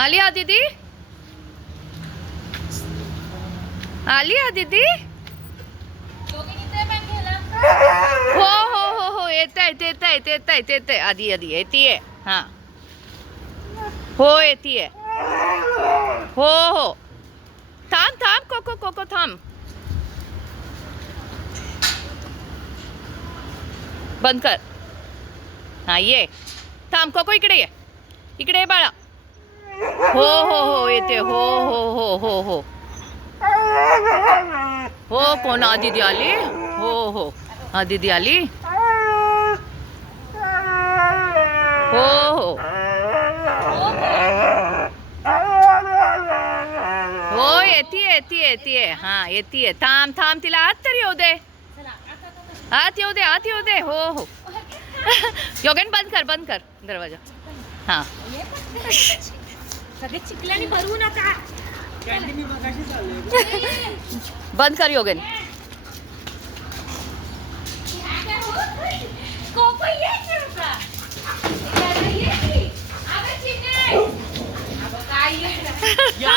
आली आदिती? आली आदिती? हो हो हो हो येत आहे आधी आधी येतीये. हा हो येतीये. हो हो थांब थांब कोको कोको थांब. बंद कर. हा ये थांब कोको इकडे ये. इकडे ये बाळा. हो हो हो येते. हो हो हो हो हो हो कोण आदिती आली? हो हो आदिती आली. हो हो हो येते हा येते. थांब थांब तिला आत तरी येऊ दे. आत येऊ दे. हो हो योगेन बंद कर दरवाजा. हा सगळे चिखलाने भरवू नका. बंद कर योगेन. या